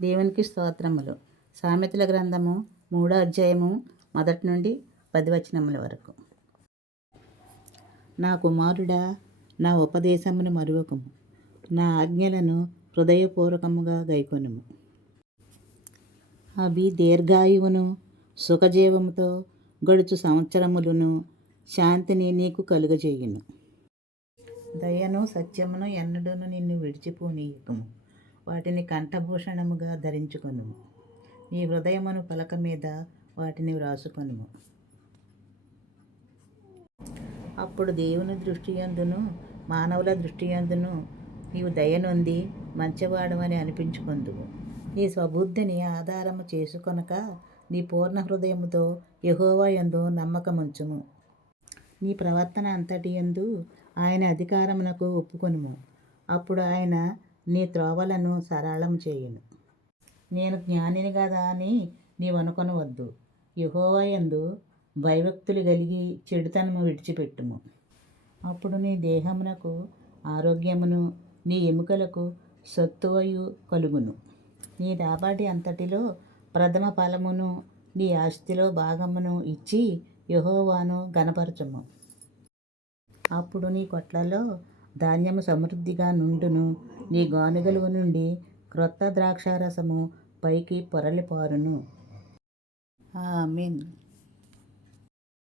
దేవునికి స్తోత్రములు. సామెతల గ్రంథము మూడో అధ్యాయము మొదటి నుండి పది వచనముల వరకు. నా కుమారుడా నా ఉపదేశమును మరువకము. నా ఆజ్ఞలను హృదయపూర్వకముగా గైకొనుము. అవి దీర్ఘాయువును సుఖజీవముతో గడుచు సంవత్సరములను శాంతిని నీకు కలుగజేయును. దయను సత్యమును ఎన్నడూను నిన్ను విడిచిపోనీయకము. వాటిని కంఠభూషణముగా ధరించుకొను నీ హృదయమును పలక మీద వాటిని వ్రాసుకొనుము. అప్పుడు దేవుని దృష్టి యందును మానవుల దృష్టి యందును నీవు దయనొంది మంచివాడమని అనిపించుకొందువు. నీ స్వబుద్ధిని ఆధారము చేసుకొనక నీ పూర్ణ హృదయముతో యహోవా ఎందు నమ్మకముంచుము. నీ ప్రవర్తన అంతటి యందు ఆయన అధికారమునకు ఒప్పుకొనుము. అప్పుడు ఆయన నీ త్రోవలను సరళం చేయును. నేను జ్ఞానిని కదా అని నీవు అనుకొనవద్దు యెహోవా యందు భయభక్తులు కలిగి చెడుతనము విడిచిపెట్టుము. అప్పుడు నీ దేహమునకు ఆరోగ్యమును నీ ఎముకలకు సత్తువయు కలుగును. నీ రాబాటి అంతటిలో ప్రథమ ఫలమును నీ ఆస్తిలో భాగమును ఇచ్చి యహోవాను గనపరచము అప్పుడు నీ కొట్లలో ధాన్యము సమృద్ధిగా నుండును. నీ గానుగల నుండి క్రొత్త ద్రాక్షారసము పైకి పొరలిపారును. ఆమెన్.